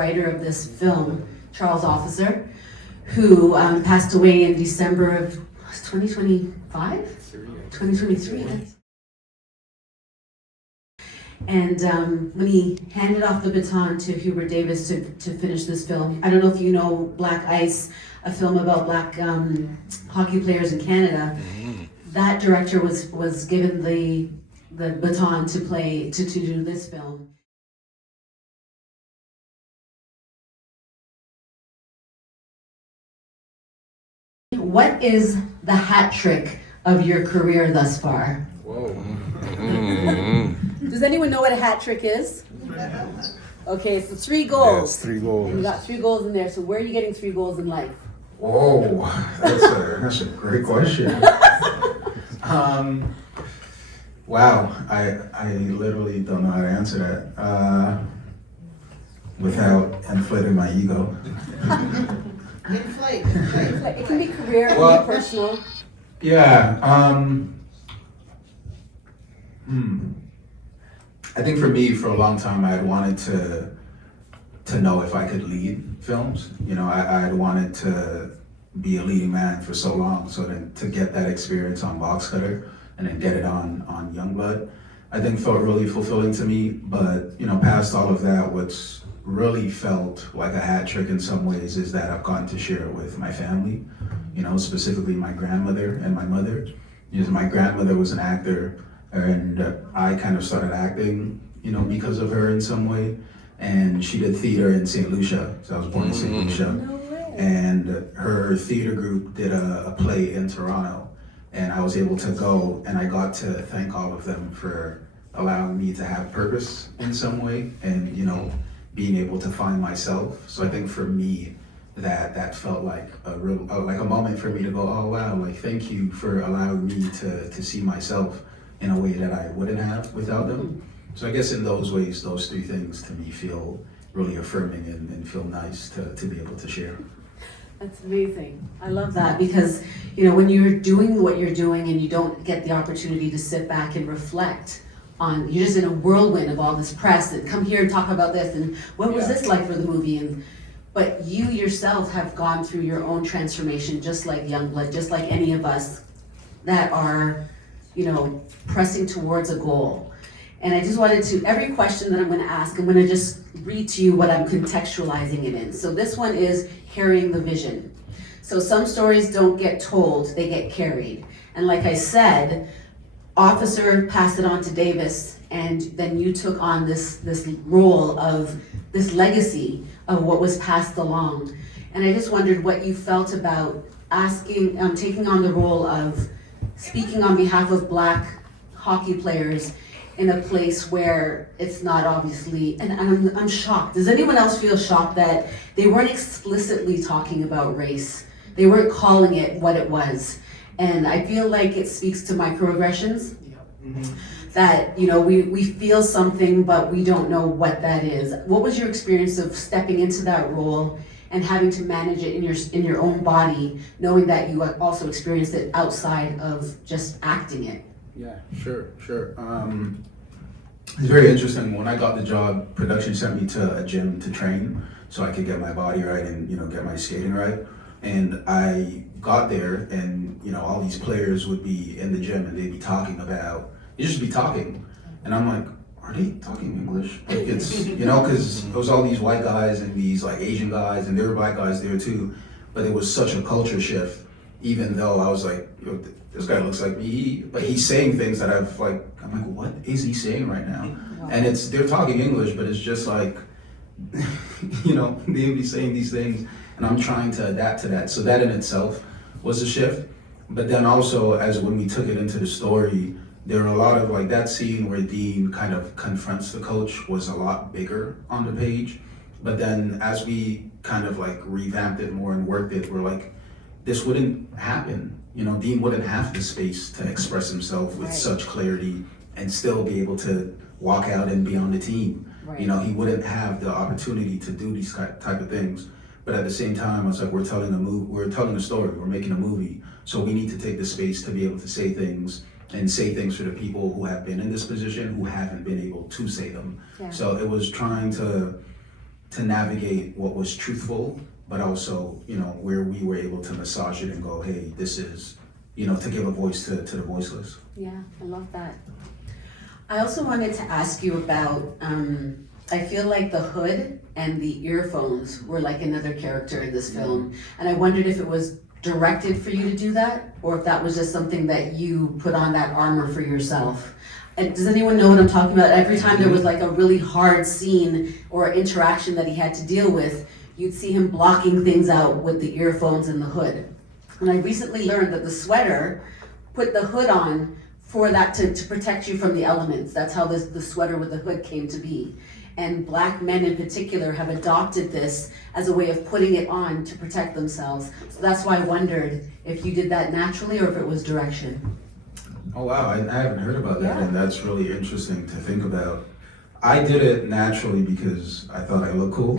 writer of this film, Charles Officer, who passed away in December of 2025? 2023. And when he handed off the baton to Hubert Davis to finish this film, I don't know if you know Black Ice, a film about black hockey players in Canada. That director was given the baton to do this film. What is the hat trick of your career thus far? Whoa. Does anyone know what a hat trick is? Okay, so 3 goals. Yes, 3 goals. And you got 3 goals in there. So where are you getting 3 goals in life? Oh, that's a great question. Wow, I literally don't know how to answer that without inflating my ego. Inflate. It can be career, it can be personal. Yeah. I think for me, for a long time, I had wanted to know if I could lead films. You know, I had wanted to be a leading man for so long, so then to get that experience on Box Cutter and then get it on Youngblood, I think felt really fulfilling to me. But, you know, past all of that, what's really felt like a hat trick in some ways is that I've gotten to share it with my family, you know, specifically my grandmother and my mother. You know, my grandmother was an actor, and I kind of started acting, you know, because of her in some way. And she did theater in St. Lucia, so I was born in St. Lucia. No way. And her theater group did a play in Toronto, and I was able to go, and I got to thank all of them for allowing me to have purpose in some way, and, you know, being able to find myself. So I think for me, that felt like a real, like a moment for me to go, oh wow, like thank you for allowing me to see myself in a way that I wouldn't have without them. So I guess in those ways, those 3 things to me feel really affirming and feel nice to be able to share. That's amazing. I love that because, you know, when you're doing what you're doing and you don't get the opportunity to sit back and reflect on, you're just in a whirlwind of all this press and come here and talk about this and what was this like for the movie, but you yourself have gone through your own transformation, just like Youngblood, just like any of us that are, you know, pressing towards a goal. And I just wanted to, every question that I'm going to ask, I'm going to just read to you what I'm contextualizing it in. So this one is carrying the vision. So some stories don't get told, they get carried. And like I said, Officer passed it on to Davis, and then you took on this role of this legacy of what was passed along. And I just wondered what you felt about taking on the role of speaking on behalf of Black hockey players in a place where it's not obviously, and I'm shocked. Does anyone else feel shocked that they weren't explicitly talking about race? They weren't calling it what it was. And I feel like it speaks to microaggressions. That, you know, we feel something, but we don't know what that is. What was your experience of stepping into that role and having to manage it in your own body, knowing that you also experienced it outside of just acting it? Yeah, sure. It's very interesting. When I got the job, production sent me to a gym to train so I could get my body right and, you know, get my skating right. And I got there, and, you know, all these players would be in the gym and they'd be talking about, they'd just be talking. And I'm like, are they talking English? Like, it's, you know, because it was all these white guys and these like Asian guys, and there were black guys there too. But it was such a culture shift, even though I was like, yo, this guy looks like me, but he's saying things that I'm like, what is he saying right now? Wow. And they're talking English, but it's just like, you know, they'd be saying these things, and I'm trying to adapt to that. So that in itself was a shift. But then also, as when we took it into the story, there were a lot of like that scene where Dean kind of confronts the coach was a lot bigger on the page. But then as we kind of like revamped it more and worked it, we're like, this wouldn't happen. You know, Dean wouldn't have the space to express himself with such clarity and still be able to walk out and be on the team. Right. You know, he wouldn't have the opportunity to do these type of things. But at the same time, I was like, we're telling a story, we're making a movie. So we need to take the space to be able to say things, and say things for the people who have been in this position who haven't been able to say them. Yeah. So it was trying to to navigate what was truthful, but also, you know, where we were able to massage it and go, hey, this is, you know, to give a voice to the voiceless. Yeah, I love that. I also wanted to ask you about, I feel like the hood and the earphones were like another character in this film. And I wondered if it was directed for you to do that, or if that was just something that you put on that armor for yourself. And does anyone know what I'm talking about? Every time there was like a really hard scene or interaction that he had to deal with, you'd see him blocking things out with the earphones and the hood. And I recently learned that the sweater put the hood on for that to protect you from the elements. That's how the sweater with the hood came to be. And Black men in particular have adopted this as a way of putting it on to protect themselves. So that's why I wondered if you did that naturally or if it was direction. Oh wow, I haven't heard about that, Yeah. and that's really interesting to think about. I did it naturally because I thought I looked cool.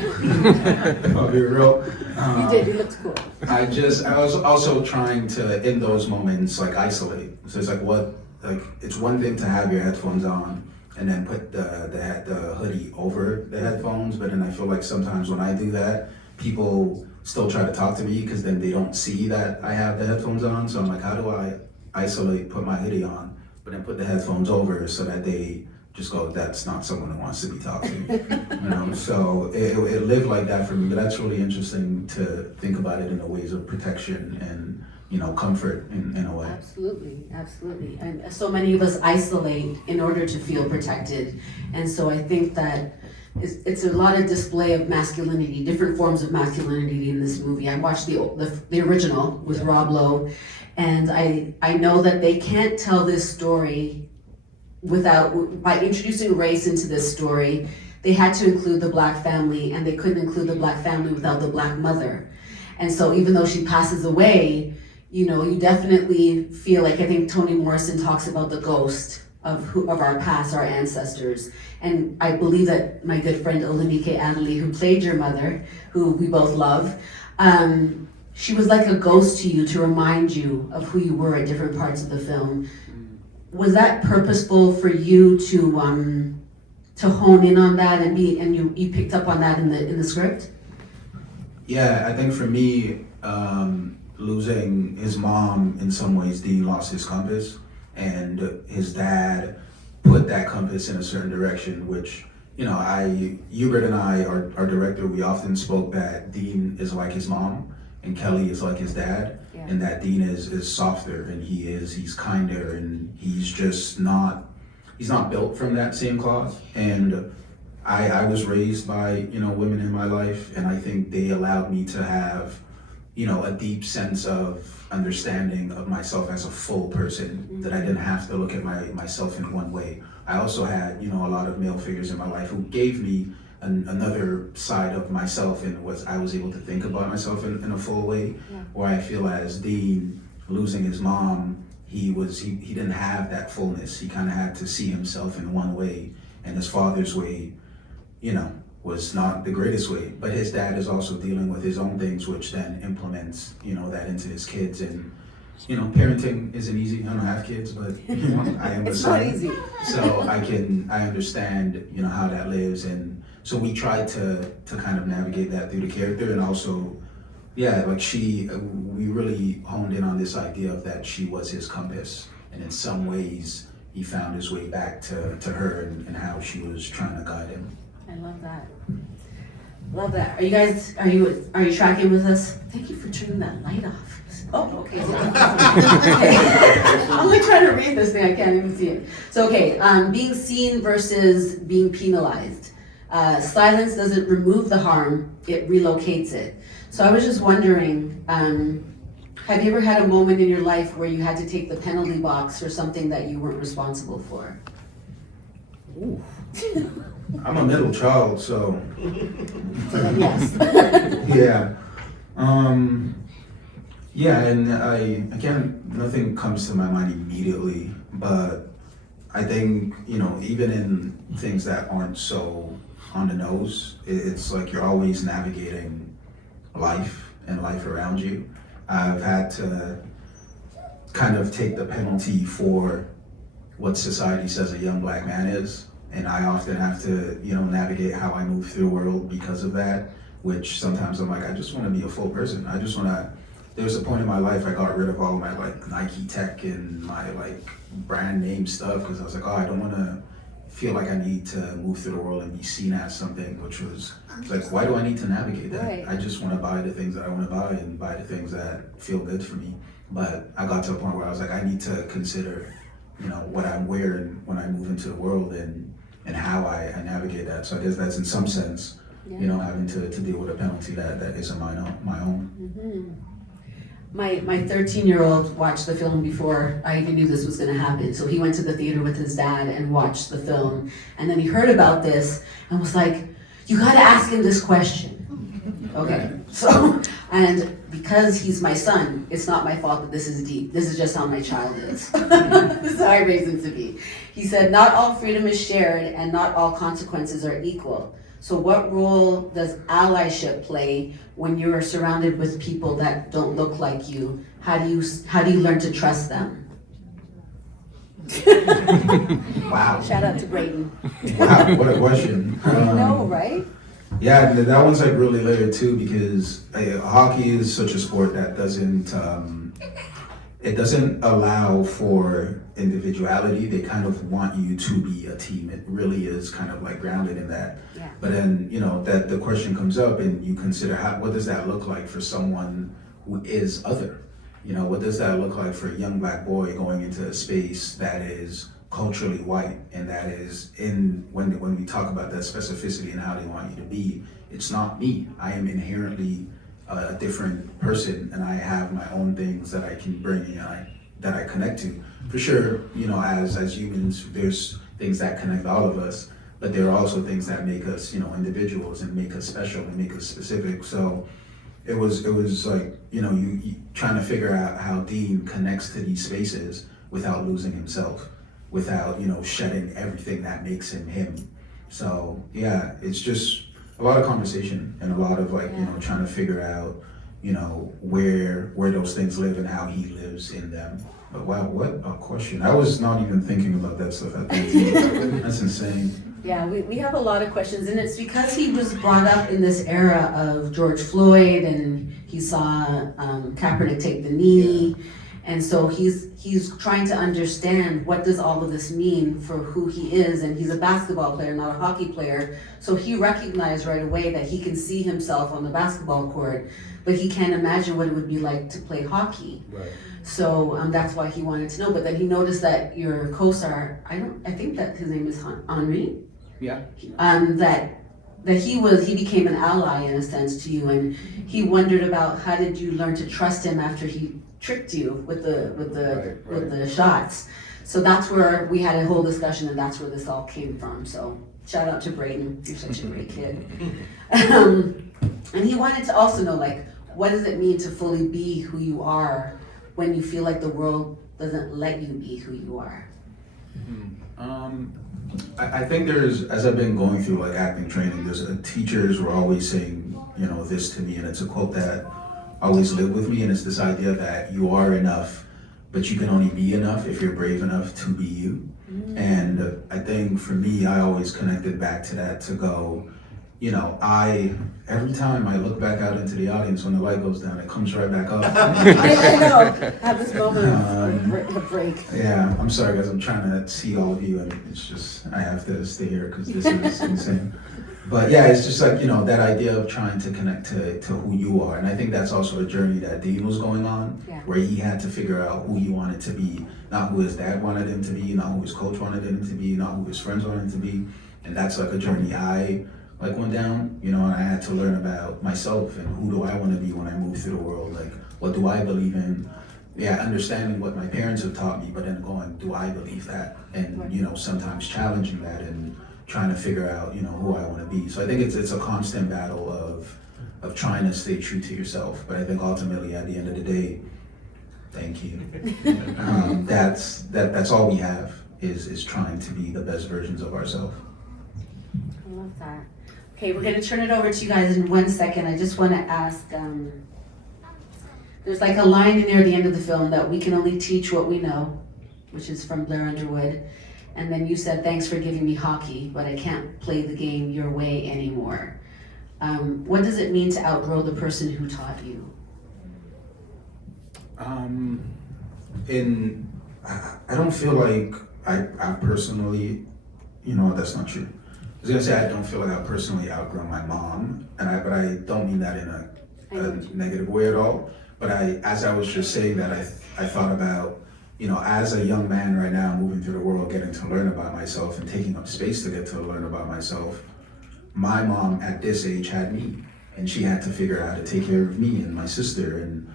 I'll be real. You did, you looked cool. I was also trying to, in those moments, like isolate. So it's like it's one thing to have your headphones on and then put the hoodie over the headphones, but then I feel like sometimes when I do that, people still try to talk to me because then they don't see that I have the headphones on. So I'm like, how do I isolate, put my hoodie on, but then put the headphones over so that they just go, that's not someone who wants to be talked to. You know, so it lived like that for me, but that's really interesting to think about it in the ways of protection and, you know, comfort in a way. Absolutely, absolutely. And so many of us isolate in order to feel protected. And so I think that it's a lot of display of masculinity, different forms of masculinity in this movie. I watched the original with Rob Lowe, and I know that they can't tell this story by introducing race into this story. They had to include the Black family, and they couldn't include the Black family without the Black mother. And so even though she passes away, you know, you definitely feel like, I think Toni Morrison talks about the ghost of our past, our ancestors. And I believe that my good friend Olamide Adderley, who played your mother, who we both love, she was like a ghost to you to remind you of who you were at different parts of the film. Was that purposeful for you to hone in on that and you picked up on that in the script? Yeah, I think for me, losing his mom, in some ways, Dean lost his compass, and his dad put that compass in a certain direction, which, you know, Hubert and I, our director, we often spoke that Dean is like his mom and Kelly is like his dad. Yeah. And that Dean is softer and he's kinder, and he's not built from that same cloth. And I was raised by, you know, women in my life, and I think they allowed me to have, you know, a deep sense of understanding of myself as a full person, that I didn't have to look at myself in one way. I also had, you know, a lot of male figures in my life who gave me another side of myself, and I was able to think about myself in a full way. Yeah. Where I feel as Dean losing his mom, he didn't have that fullness. He kind of had to see himself in one way, and his father's way, you know, was not the greatest way. But his dad is also dealing with his own things, which then implements, you know, that into his kids. And, you know, parenting isn't easy. I don't have kids, but, you know, I am a son. It's not easy. So I understand, you know, how that lives. And so we tried to kind of navigate that through the character. And also, yeah, like we really honed in on this idea of that she was his compass. And in some ways, he found his way back to her and how she was trying to guide him. I love that. Love that. Are you tracking with us? Thank you for turning that light off. Oh, okay. I'm like trying to read this thing. I can't even see it. So, okay, being seen versus being penalized. Silence doesn't remove the harm, it relocates it. So I was just wondering, have you ever had a moment in your life where you had to take the penalty box for something that you weren't responsible for? Ooh. I'm a middle child, so. Yes. Yeah. Yeah, and again, nothing comes to my mind immediately, but I think, you know, even in things that aren't so on the nose, it's like you're always navigating life and life around you. I've had to kind of take the penalty for what society says a young Black man is, and I often have to, navigate how I move through the world because of that, which sometimes I'm like, I just want to be a full person. I just want to, there was a point in my life I got rid of all my like Nike tech and my like brand name stuff because I was like, oh, I don't want to feel like I need to move through the world and be seen as something, which was like, why do I need to navigate that? Right. I just want to buy the things that I want to buy and buy the things that feel good for me. But I got to a point where I was like, I need to consider, what I'm wearing when I move into the world and how I navigate that. So I guess that's in some sense, having to deal with a penalty that isn't my own. My 13-year-old watched the film before I even knew this was going to happen. So he went to the theater with his dad and watched the film. And then he heard about this and was like, you got to ask him this question. Okay. So, and because he's my son, it's not my fault that this is deep. This is just how my child is. This is how I raised him to be. He said, not all freedom is shared and not all consequences are equal. So what role does allyship play when you're surrounded with people that don't look like you? How do you learn to trust them? Wow. Shout out to Braden. Wow, what a question. I know, right? Yeah, that one's like really layered too because hockey is such a sport that it doesn't allow for individuality. They kind of want you to be a team. It really is kind of like grounded in that. Yeah. But then, that the question comes up and you consider what does that look like for someone who is other? What does that look like for a young Black boy going into a space that is culturally white and that is when we talk about that specificity and how they want you to be, it's not me. I am inherently a different person and I have my own things that I can bring and that I connect to. For sure, as humans, there's things that connect all of us, but there are also things that make us, individuals and make us special and make us specific. So it was like, you trying to figure out how Dean connects to these spaces without losing himself, without, shedding everything that makes him him. So yeah, it's just a lot of conversation and a lot of like, trying to figure out, where those things live and how he lives in them. But wow, what a question. I was not even thinking about that stuff at that. That's insane. Yeah, we have a lot of questions, and it's because he was brought up in this era of George Floyd, and he saw Kaepernick take the knee, and so he's trying to understand what does all of this mean for who he is, and he's a basketball player, not a hockey player, so he recognized right away that he can see himself on the basketball court, but he can't imagine what it would be like to play hockey. Right. So that's why he wanted to know. But then he noticed that your co-star, I think that his name is Henri. Yeah. That he became an ally in a sense to you, and he wondered about how did you learn to trust him after he tricked you with the shots. So that's where we had a whole discussion, and that's where this all came from. So shout out to Braden, you're such a great kid. And he wanted to also know, like, what does it mean to fully be who you are when you feel like the world doesn't let you be who you are? I think there's, as I've been going through like acting training, teachers were always saying, this to me, and it's a quote that always lived with me, and it's this idea that you are enough, but you can only be enough if you're brave enough to be you. And I think for me, I always connected back to that to go, every time I look back out into the audience when the light goes down, it comes right back up. I know. Have this moment of a break. Yeah, I'm sorry guys, I'm trying to see all of you and it's just, I have to stay here because this is insane. But yeah, it's just like, that idea of trying to connect to who you are. And I think that's also a journey that Dean was going on, where he had to figure out who he wanted to be, not who his dad wanted him to be, not who his coach wanted him to be, not who his friends wanted him to be. And that's like a journey I went down, and I had to learn about myself and who do I want to be when I move through the world, like what do I believe in? Yeah, understanding what my parents have taught me, but then going, do I believe that? And sometimes challenging that and trying to figure out, who I want to be. So I think it's a constant battle of trying to stay true to yourself. But I think ultimately at the end of the day, thank you. That's all we have is trying to be the best versions of ourselves. I love that. Okay, we're gonna turn it over to you guys in 1 second. I just wanna ask, there's like a line in there at the end of the film that we can only teach what we know, which is from Blair Underwood. And then you said, thanks for giving me hockey, but I can't play the game your way anymore. What does it mean to outgrow the person who taught you? I don't feel like I personally, that's not true. I was gonna say I don't feel like I personally outgrown my mom, but I don't mean that in a negative way at all. But as I was just saying that, I thought about, as a young man right now moving through the world, getting to learn about myself and taking up space to get to learn about myself. My mom at this age had me, and she had to figure out how to take care of me and my sister, and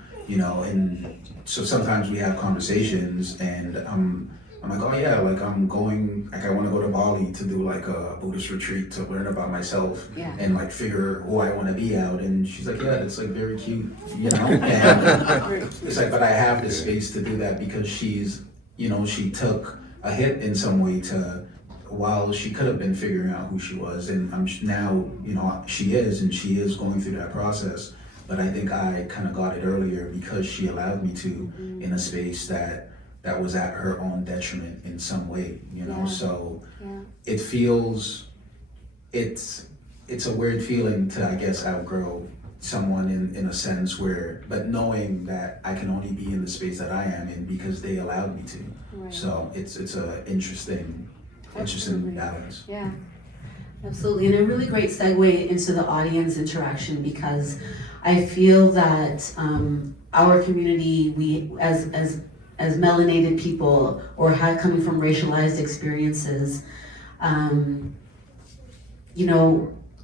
so sometimes we have conversations, and I'm like, oh yeah, like I'm going, like I want to go to Bali to do like a Buddhist retreat to learn about myself and like figure who I want to be out. And she's like, yeah, that's like very cute, And it's like, but I have the space to do that because she's, she took a hit in some way while she could have been figuring out who she was. And I'm now, she is going through that process. But I think I kind of got it earlier because she allowed me to in a space that was at her own detriment in some way, so it feels, it's a weird feeling to, I guess, outgrow someone in a sense but knowing that I can only be in the space that I am in because they allowed me to. Right. So it's a interesting balance. Yeah, absolutely. And a really great segue into the audience interaction, because I feel that our community, we as melanated people or coming from racialized experiences,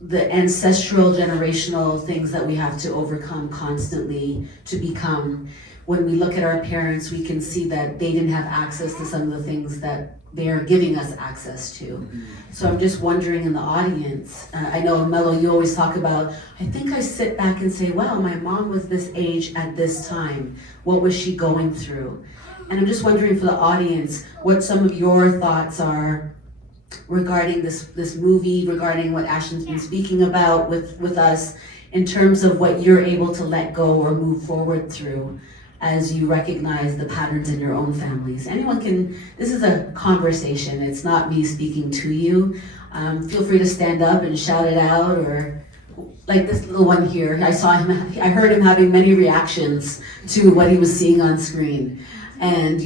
the ancestral generational things that we have to overcome constantly to become. When we look at our parents, we can see that they didn't have access to some of the things that they are giving us access to. So I'm just wondering in the audience, I know Mello, you always talk about, I think I sit back and say, wow, my mom was this age at this time. What was she going through? And I'm just wondering for the audience, what some of your thoughts are regarding this movie, regarding what Ashton's been speaking about with us, in terms of what you're able to let go or move forward through as you recognize the patterns in your own families. Anyone can, this is a conversation, it's not me speaking to you. Feel free to stand up and shout it out, or like this little one here, I heard him having many reactions to what he was seeing on screen. And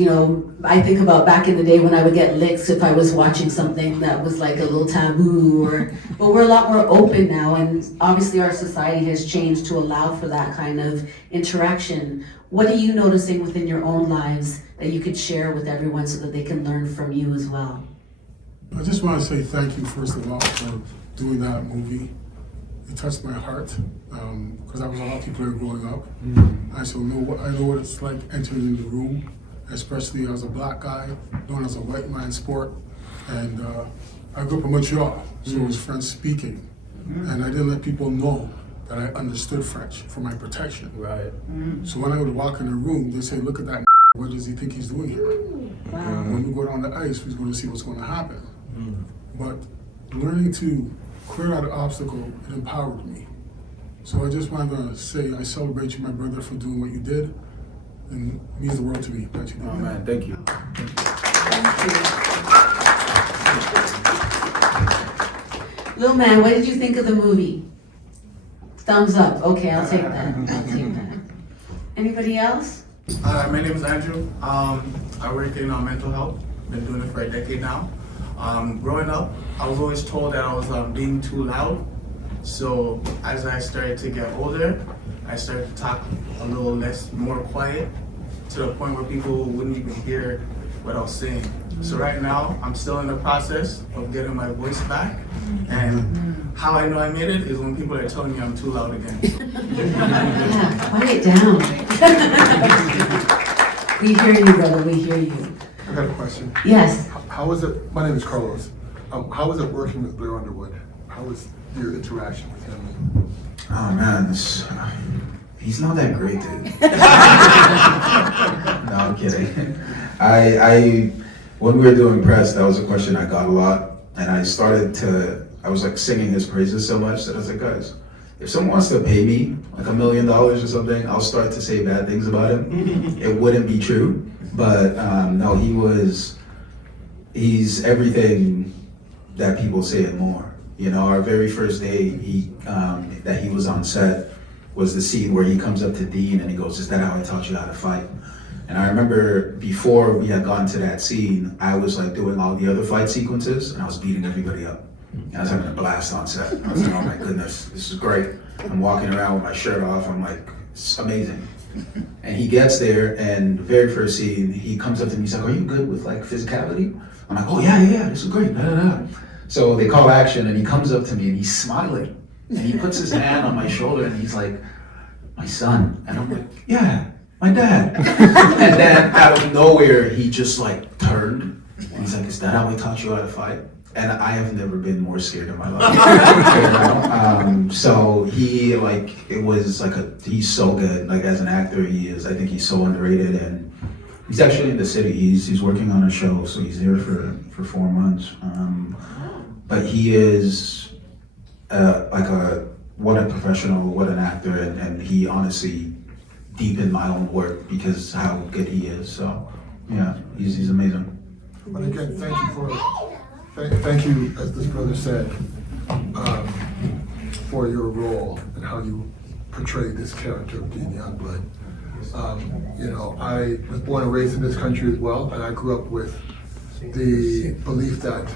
I think about back in the day when I would get licks if I was watching something that was like a little taboo, but we're a lot more open now, and obviously our society has changed to allow for that kind of interaction. What are you noticing within your own lives that you could share with everyone so that they can learn from you as well? I just want to say thank you, first of all, for doing that movie. It touched my heart, because I was a hockey player growing up. I know what it's like entering in the room, especially as a black guy, known as a white man sport. And I grew up in Montreal, so it was French speaking. And I didn't let people know that I understood French for my protection. Right. So when I would walk in the room, they say, look at that, what does he think he's doing here? Wow. When we go down the ice, we're going to see what's going to happen. But learning to clear out an obstacle, it empowered me. So I just wanted to say I celebrate you, my brother, for doing what you did, and it means the world to me that you did. Oh man, thank you. Little man, what did you think of the movie? Thumbs up. Okay, I'll take that. Anybody else? My name is Andrew. I work in mental health. Been doing it for a decade now. Growing up, I was always told that I was being too loud. So as I started to get older, I started to talk a little more quiet, to the point where people wouldn't even hear what I was saying. So right now, I'm still in the process of getting my voice back. And how I know I made it is when people are telling me I'm too loud again. Yeah, quiet down. We hear you, brother, we hear you. I got a question. Yes. How is it, my name is Carlos. How is it working with Blair Underwood? How is your interaction with him? Oh man, he's not that great, dude. No, I'm kidding. When we were doing press, that was a question I got a lot, and I was like singing his praises so much that I was like, guys, if someone wants to pay me like $1 million or something, I'll start to say bad things about him. It wouldn't be true, but no, he's everything that people say and more. You know, our very first day that he was on set was the scene where he comes up to Dean and he goes, "Is that how I taught you how to fight?" And I remember before we had gone to that scene, I was like doing all the other fight sequences and I was beating everybody up. And I was having a blast on set. I was like, oh my goodness, this is great. I'm walking around with my shirt off. I'm like, it's amazing. And he gets there and the very first scene, he comes up to me, he's like, "Are you good with like physicality?" I'm like, "Oh yeah, this is great, da, da, da." So they call action and he comes up to me and he's smiling. And he puts his hand on my shoulder and he's like, "My son." And I'm like, "Yeah, my dad." And then out of nowhere, he just like turned and he's like, "Is that how we taught you how to fight?" And I have never been more scared in my life. So he he's so good. Like as an actor, he is. I think he's so underrated, and he's actually in the city. He's working on a show, so he's here for 4 months. But he is what a professional, what an actor, and he honestly deepened my own work because how good he is. So yeah, he's amazing. But again, thank you, as this brother said, for your role and how you portrayed this character of Dean Youngblood. You know, I was born and raised in this country as well, and I grew up with the belief that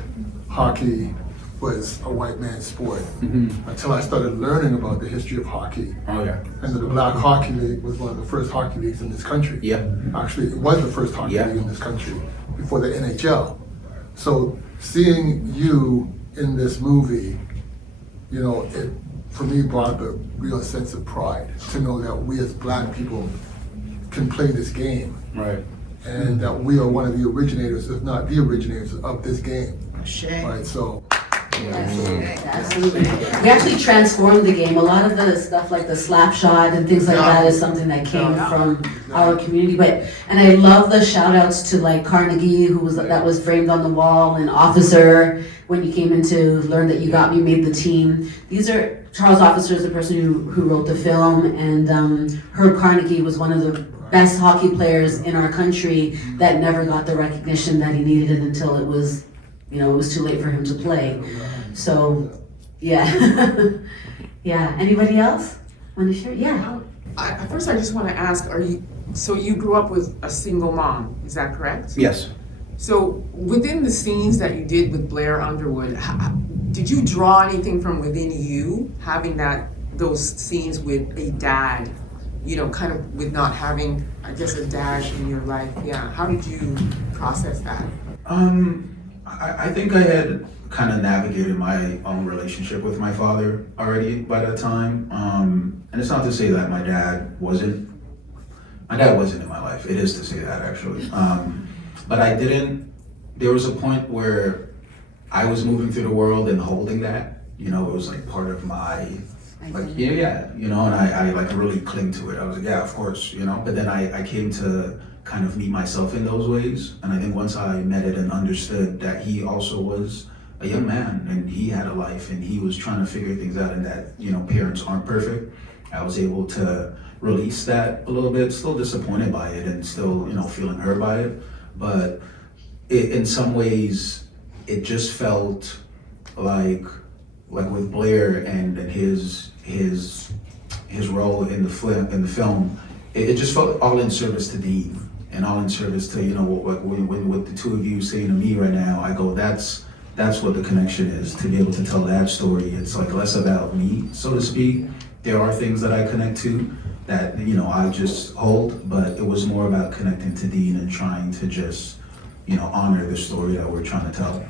hockey was a white man's sport until I started learning about the history of hockey. Oh yeah. And that the Black Hockey League was one of the first hockey leagues in this country. Yeah. Actually, it was the first hockey league in this country before the NHL. So seeing you in this movie, you know, it for me brought up a real sense of pride to know that we as Black people can play this game. Right. And that we are one of the originators, if not the originators, of this game. Right, so. Absolutely. We actually transformed the game. A lot of the stuff like the slap shot and things like that is something that came from our community. And I love the shout outs to like Carnegie, that was framed on the wall, and Officer, when you came in to learn that You Got Me made the team. These are, Charles Officer is the person who wrote the film, and Herb Carnegie was one of the best hockey players in our country that never got the recognition that he needed until it was too late for him to play. So, yeah. Yeah, anybody else want to share? Yeah. First, I just want to ask, so you grew up with a single mom, is that correct? Yes. So within the scenes that you did with Blair Underwood, did you draw anything from within you, having those scenes with a dad, kind of with not having, I guess, a dad in your life? Yeah, how did you process that? I think I had kind of navigated my own relationship with my father already by that time. And it's not to say that my dad wasn't in my life. It is to say that actually. But there was a point where I was moving through the world and holding that, it was like part of my, and I like really cling to it. I was like, yeah, of course, but then I came to kind of meet myself in those ways. And I think once I met it and understood that he also was a young man and he had a life and he was trying to figure things out, and that, parents aren't perfect, I was able to release that a little bit, still disappointed by it and still, feeling hurt by it. But in some ways, it just felt like with Blair and his role in the film, it just felt all in service to Dean and all in service to what the two of you saying to me right now. I go, that's what the connection is, to be able to tell that story. It's like less about me, so to speak. There are things that I connect to that I just hold, but it was more about connecting to Dean and trying to just honor the story that we're trying to tell.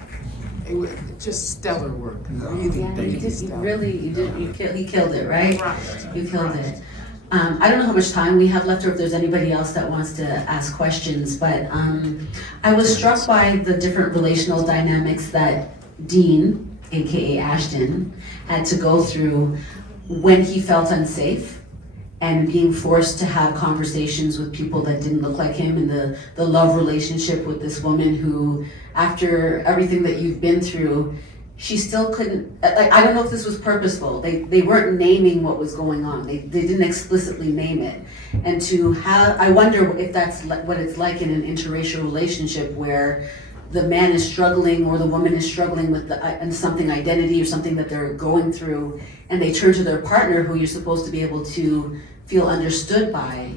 It was just stellar work, really. Yeah, Thank you killed it, right? Right. You killed it. I don't know how much time we have left or if there's anybody else that wants to ask questions, but I was struck by the different relational dynamics that Dean, aka Ashton, had to go through when he felt unsafe and being forced to have conversations with people that didn't look like him, and the love relationship with this woman who, after everything that you've been through, she still couldn't, I don't know if this was purposeful. They weren't naming what was going on. They didn't explicitly name it. And I wonder if that's what it's like in an interracial relationship where the man is struggling or the woman is struggling with something identity or something that they're going through, and they turn to their partner who you're supposed to be able to feel understood by.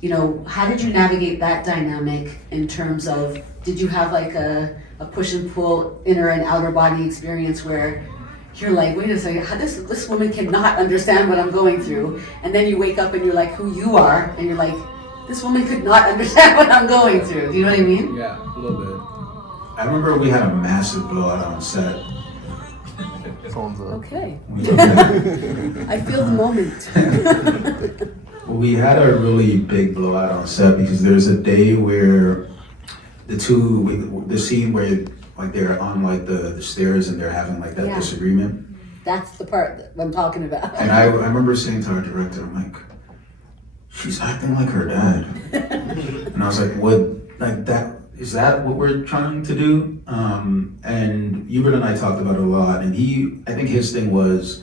You know, how did you navigate that dynamic in terms of, did you have like a push and pull inner and outer body experience where you're like, wait a second, this woman cannot understand what I'm going through, and then you wake up and you're like who you are, and you're like, this woman could not understand what I'm going through. Do you know what I mean? Yeah, a little bit. I remember we had a massive blowout on set. Okay. I feel the moment. We had a really big blowout on set because there's a day where the scene where like they're on like the stairs and they're having like that disagreement. That's the part that I'm talking about. And I remember saying to our director, I'm like, she's acting like her dad. And I was like, what, like that, is that what we're trying to do? And Hubert and I talked about it a lot, and I think his thing was,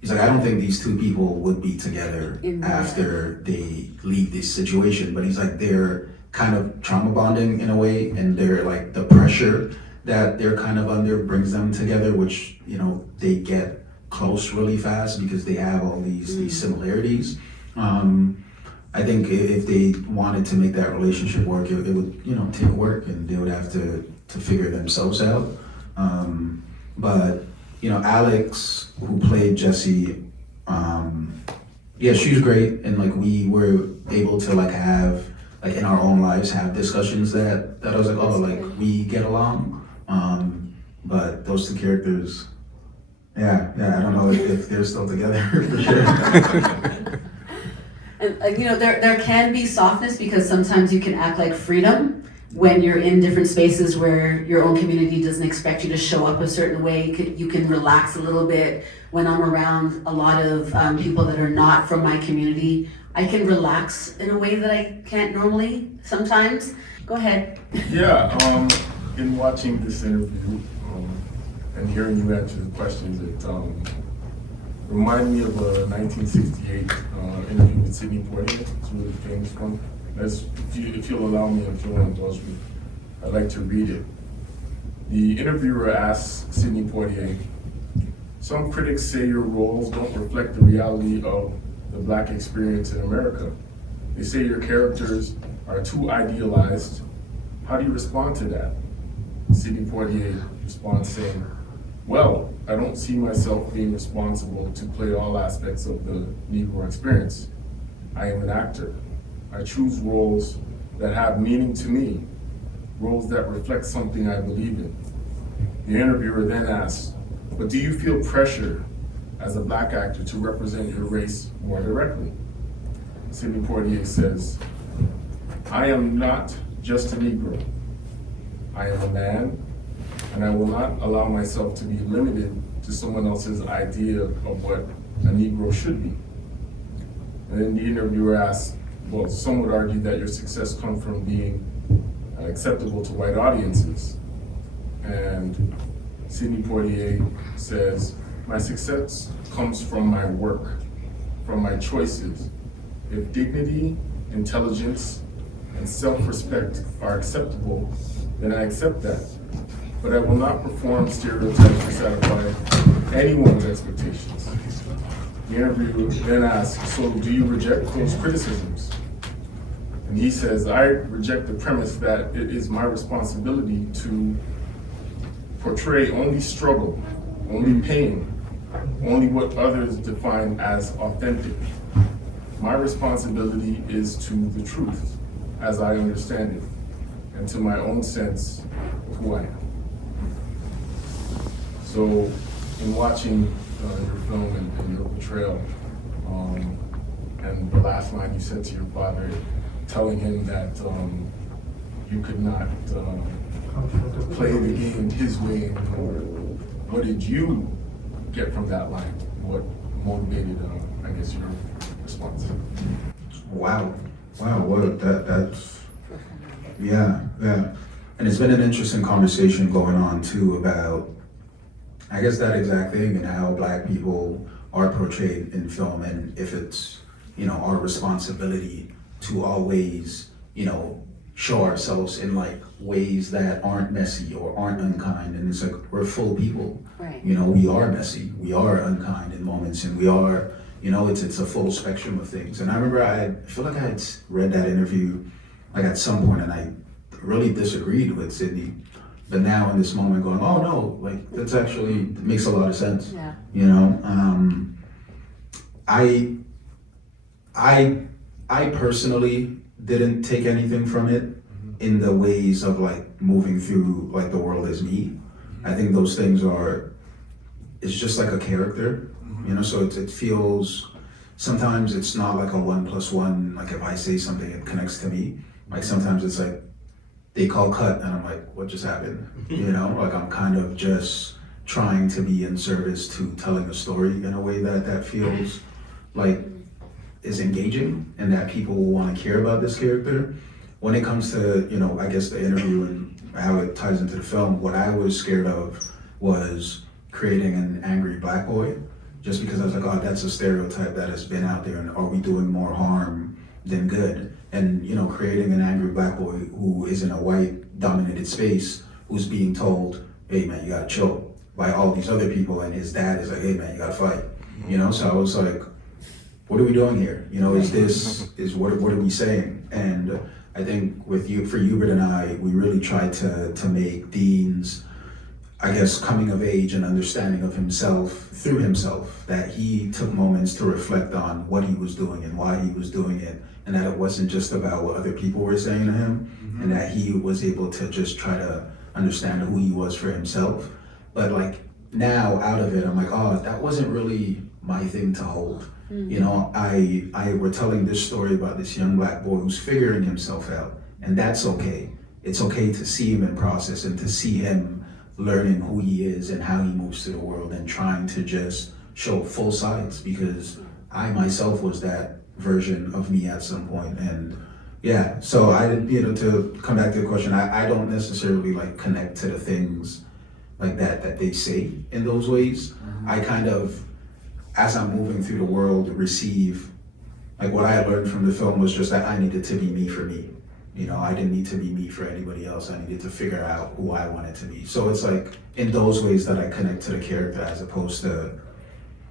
he's like, I don't think these two people would be together after they leave this situation, but he's like, they're kind of trauma bonding in a way, and they're like, the pressure that they're kind of under brings them together, which, you know, they get close really fast because they have all these similarities. I think if they wanted to make that relationship work, it would, you know, take work, and they would have to figure themselves out. But, you know, Alex, who played Jessie, yeah, she's great, and like we were able to like have, like in our own lives, have discussions that I was like, oh, like we get along. But those two characters, yeah, I don't know if they're still together for sure. And you know, there can be softness because sometimes you can act like freedom when you're in different spaces where your own community doesn't expect you to show up a certain way. You can relax a little bit. When I'm around a lot of people that are not from my community, I can relax in a way that I can't normally sometimes. Go ahead. Yeah, in watching this interview and hearing you answer the questions, it reminded me of a 1968 interview with Sidney Poitier. It's a really famous one. If you'll allow me, if you'll indulge me, I'd like to read it. The interviewer asks Sidney Poitier, some critics say your roles don't reflect the reality of the Black experience in America. They say your characters are too idealized. How do you respond to that? Sidney Poitier responds saying, well, I don't see myself being responsible to play all aspects of the Negro experience. I am an actor. I choose roles that have meaning to me, roles that reflect something I believe in. The interviewer then asks, but do you feel pressure as a Black actor to represent your race more directly? Sidney Poitier says, I am not just a Negro. I am a man, and I will not allow myself to be limited to someone else's idea of what a Negro should be. And then the interviewer asks, well, some would argue that your success comes from being acceptable to white audiences. And Sidney Poitier says, my success comes from my work, from my choices. If dignity, intelligence, and self-respect are acceptable, then I accept that. But I will not perform stereotypes to satisfy anyone's expectations. The interviewer then asks, so do you reject those criticisms? And he says, I reject the premise that it is my responsibility to portray only struggle, only pain, only what others define as authentic. My responsibility is to the truth as I understand it, and to my own sense of who I am. So in watching your film and your portrayal, and the last line you said to your father, telling him that you could not play the game his way anymore, what did you get from that line? What motivated, I guess, your response? Wow, what that's yeah. And it's been an interesting conversation going on too about, I guess, that exact thing and how Black people are portrayed in film, and if it's, you know, our responsibility to always, you know, show ourselves in like ways that aren't messy or aren't unkind. And it's like, we're full people. Right. You know, we are messy, we are unkind in moments, and we are, you know, it's a full spectrum of things. And I remember I feel like I had read that interview like at some point, and I really disagreed with Sydney. But now in this moment going, oh no, like that's actually makes a lot of sense. Yeah. You know, I personally didn't take anything from it in the ways of like moving through like the world as me. I think those things it's just like a character, you know, so it feels, sometimes it's not like a 1+1, like if I say something, it connects to me. Like sometimes it's like, they call cut and I'm like, what just happened? You know, like I'm kind of just trying to be in service to telling a story in a way that feels like is engaging and that people will want to care about this character. When it comes to, you know, I guess the interview and how it ties into the film, what I was scared of was creating an angry black boy, just because I was like, oh, that's a stereotype that has been out there, and are we doing more harm than good? And, you know, creating an angry black boy who is in a white dominated space, who's being told, hey man, you gotta chill, by all these other people, and his dad is like, hey man, you gotta fight. You know, so I was like, what are we doing here? You know, what are we saying? And I think for Hubert and I, we really tried to make Dean's, I guess, coming of age and understanding of himself through himself, that he took moments to reflect on what he was doing and why he was doing it, and that it wasn't just about what other people were saying to him, and that he was able to just try to understand who he was for himself. But like now out of it, I'm like, oh, that wasn't really my thing to hold. You know, we're telling this story about this young black boy who's figuring himself out, and that's okay. It's okay to see him in process and to see him learning who he is and how he moves through the world and trying to just show full sides, because I myself was that version of me at some point. And yeah, so I didn't, you know, to come back to the question, I don't necessarily like connect to the things like that they say in those ways. I kind of, as I'm moving through the world, receive, like what I learned from the film was just that I needed to be me for me. You know, I didn't need to be me for anybody else. I needed to figure out who I wanted to be. So it's like in those ways that I connect to the character, as opposed to,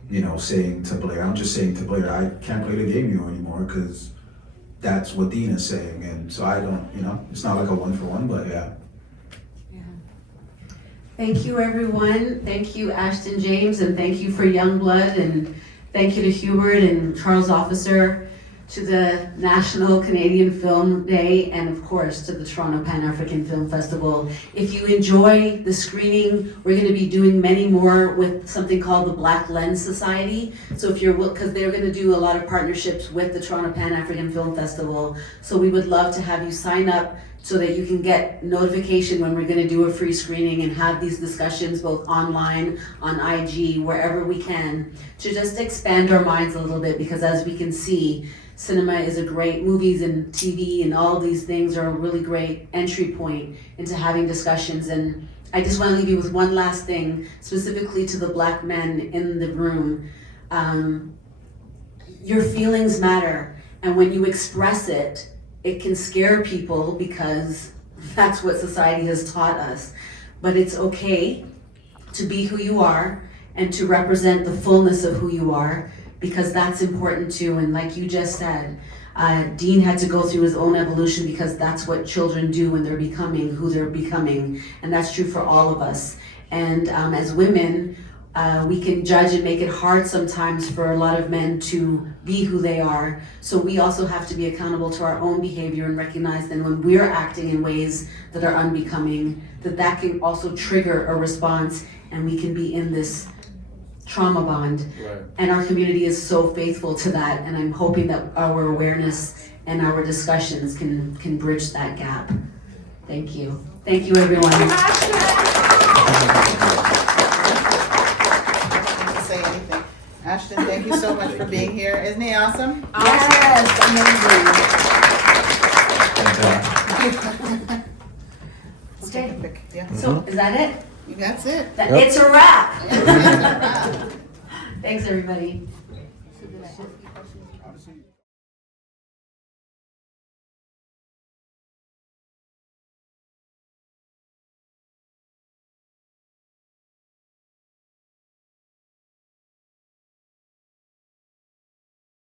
you know, saying to Blair, I'm just saying to Blair, I can't play the game you anymore because that's what Dean is saying. And so I don't, you know, it's not like a 1-for-1, but yeah. Thank you, everyone. Thank you, Ashton James, and thank you for Youngblood, and thank you to Hubert and Charles Officer, to the National Canadian Film Day, and of course to the Toronto Pan-African Film Festival. If you enjoy the screening, we're going to be doing many more with something called the Black Lens Society. So if you're, because they're going to do a lot of partnerships with the Toronto Pan-African Film Festival. So we would love to have you sign up so that you can get notification when we're going to do a free screening and have these discussions both online, on IG, wherever we can, to just expand our minds a little bit, because as we can see, cinema is a great, movies and TV and all these things are a really great entry point into having discussions. And I just want to leave you with one last thing, specifically to the Black men in the room. Your feelings matter, and when you express it, it can scare people because that's what society has taught us. But it's okay to be who you are and to represent the fullness of who you are, because that's important too. And like you just said, Dean had to go through his own evolution, because that's what children do when they're becoming who they're becoming. And that's true for all of us. And as women, we can judge and make it hard sometimes for a lot of men to be who they are. So we also have to be accountable to our own behavior and recognize that when we're acting in ways that are unbecoming, that can also trigger a response, and we can be in this trauma bond. Right. And our community is so faithful to that, and I'm hoping that our awareness and our discussions can bridge that gap. Thank you. Thank you, everyone. Say anything. Ashton, thank you so much for being here. Isn't he awesome? Yes, amazing. Let's take a pic. Yeah. So is that it? That's it. It's a wrap. It's a wrap. Thanks, everybody.